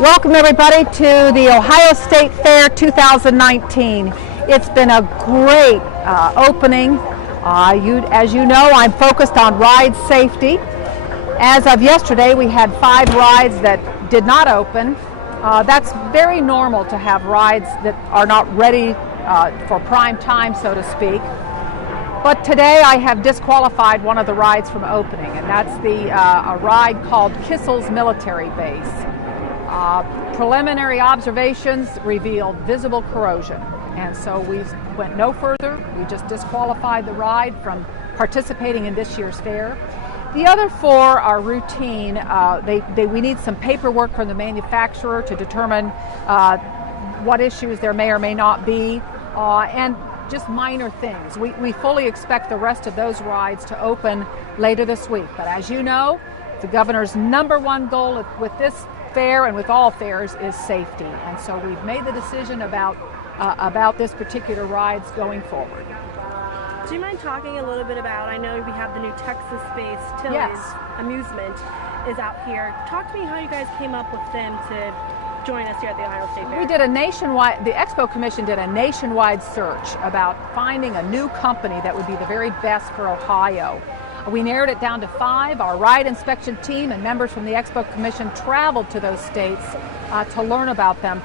Welcome everybody to the Ohio State Fair 2019. It's been a great opening. As you know, I'm focused on ride safety. As of yesterday, we had 5 rides that did not open. That's very normal to have rides that are not ready for prime time, so to speak. But today I have disqualified one of the rides from opening, and that's a ride called Kissel's Military Base. Preliminary observations revealed visible corrosion, and so we went no further. We just disqualified the ride from participating in this year's fair. The other 4 are routine. We need some paperwork from the manufacturer to determine what issues there may or may not be, and just minor things. We fully expect the rest of those rides to open later this week. But as you know, the governor's #1 goal with this fair and with all fairs is safety. And so we've made the decision about this particular rides going forward. Do you mind talking a little bit about, I know we have the new Texas-based Tilly's Yes. Amusement is out here. Talk to me how you guys came up with them to join us here at the Ohio State Fair. We did the Expo Commission did a nationwide search about finding a new company that would be the very best for Ohio. We narrowed it down to 5. Our ride inspection team and members from the Expo Commission traveled to those states to learn about them.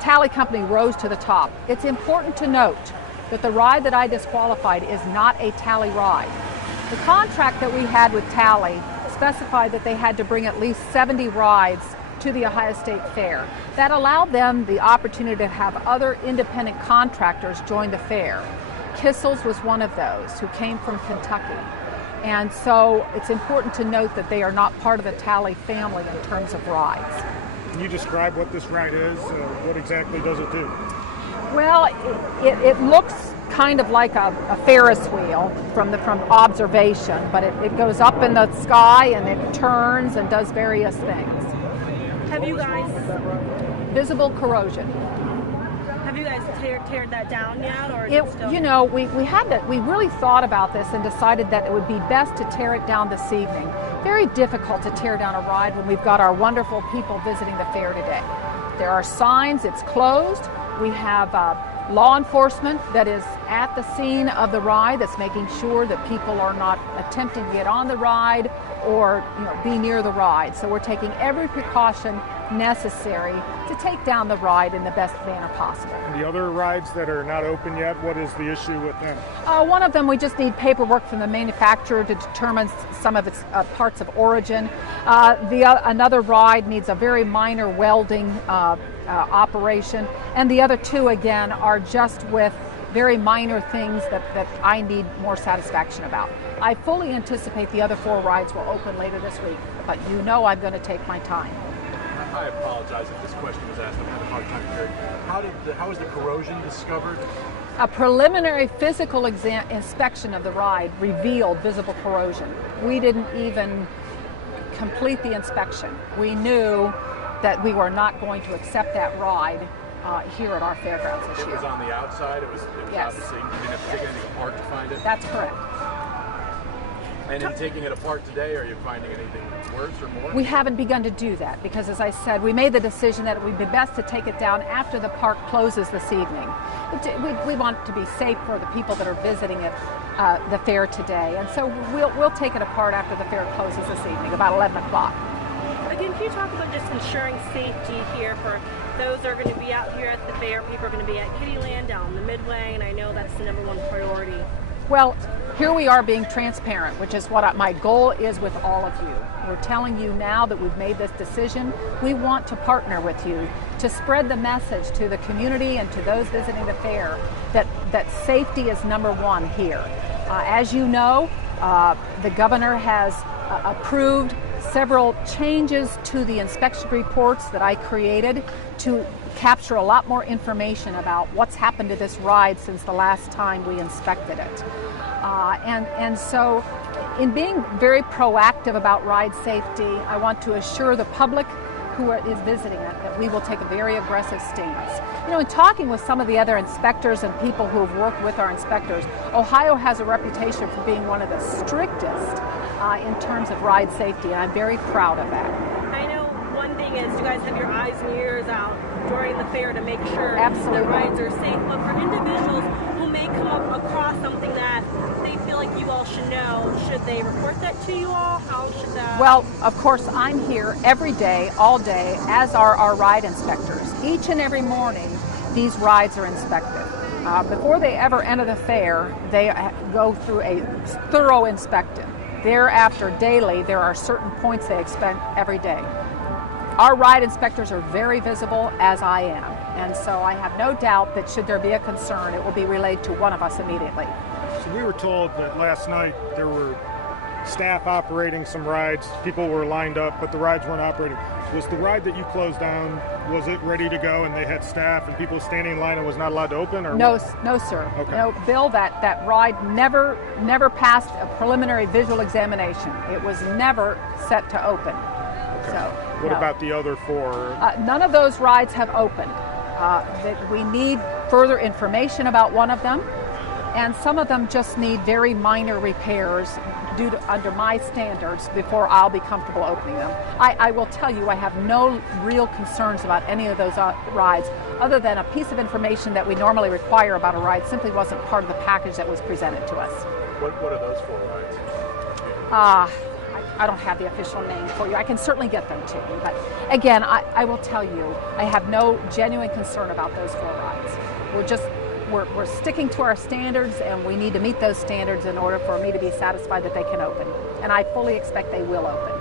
Tally Company rose to the top. It's important to note that the ride that I disqualified is not a Tally ride. The contract that we had with Tally specified that they had to bring at least 70 rides to the Ohio State Fair. That allowed them the opportunity to have other independent contractors join the fair. Kissel's was one of those who came from Kentucky. And so it's important to note that they are not part of the Tally family in terms of rides. Can you describe what this ride is? What exactly does it do? Well, it looks kind of like a Ferris wheel from observation, but it goes up in the sky and it turns and does various things. Have you guys Visible corrosion. teared that down yet, or is it still? You know, we really thought about this and decided that it would be best to tear it down this evening. Very difficult to tear down a ride when we've got our wonderful people visiting the fair today. There are signs, it's closed. We have law enforcement that is at the scene of the ride that's making sure that people are not attempting to get on the ride or be near the ride. So we're taking every precaution necessary to take down the ride in the best manner possible. And the other rides that are not open yet, what is the issue with them? One of them, we just need paperwork from the manufacturer to determine some of its parts of origin. Another ride needs a very minor welding operation, and the other 2 again are just with very minor things that I need more satisfaction about. I fully anticipate the other 4 rides will open later this week, but I'm going to take my time. I apologize if this question was asked. I'm having a hard time hearing. How was the corrosion discovered? A preliminary physical inspection of the ride revealed visible corrosion. We didn't even complete the inspection. We knew that we were not going to accept that ride here at our fairgrounds this year. It was on the outside. It was Yes. obviously, you didn't have to take anything apart to find it. That's correct. And in taking it apart today, are you finding anything worse or more? We haven't begun to do that because, as I said, we made the decision that it would be best to take it down after the park closes this evening. We want to be safe for the people that are visiting the fair today, and so we'll take it apart after the fair closes this evening, about 11 o'clock. Again, can you talk about just ensuring safety here for those that are going to be out here at the fair? People are going to be at Kittyland, down the Midway, and I know that's the #1 priority. Well, here we are being transparent, which is what my goal is with all of you. We're telling you now that we've made this decision. We want to partner with you to spread the message to the community and to those visiting the fair that safety is #1 here. As you know, the governor has approved several changes to the inspection reports that I created to capture a lot more information about what's happened to this ride since the last time we inspected it. And so in being very proactive about ride safety, I want to assure the public who is visiting it that we will take a very aggressive stance. In talking with some of the other inspectors and people who have worked with our inspectors, Ohio has a reputation for being one of the strictest in terms of ride safety, and I'm very proud of that. I know one thing thing is, you guys have your eyes and ears out during the fair to make sure Absolutely. the rides are safe. But for individuals who may come up across something that they feel like you all should know, should they report that to you all? How should that? Well, of course, I'm here every day, all day, as are our ride inspectors. Each and every morning, these rides are inspected. Before they ever enter the fair, they go through a thorough inspection. Thereafter, daily, there are certain points they inspect every day. Our ride inspectors are very visible, as I am, and so I have no doubt that should there be a concern, it will be relayed to one of us immediately. So we were told that last night there were staff operating some rides. People were lined up, but the rides weren't operating. Was the ride that you closed down, was it ready to go and they had staff and people standing in line and was not allowed to open? Or No, what? no, sir. Okay. No, Bill, that ride never passed a preliminary visual examination. It was never set to open. Okay. So, What no. about the other four? None of those rides have opened. That we need further information about one of them, and some of them just need very minor repairs under my standards before I'll be comfortable opening them. I will tell you, I have no real concerns about any of those rides, other than a piece of information that we normally require about a ride simply wasn't part of the package that was presented to us. What are those 4 rides? I don't have the official name for you. I can certainly get them to you. But again, I will tell you, I have no genuine concern about those 4 rides. We're sticking to our standards, and we need to meet those standards in order for me to be satisfied that they can open. And I fully expect they will open.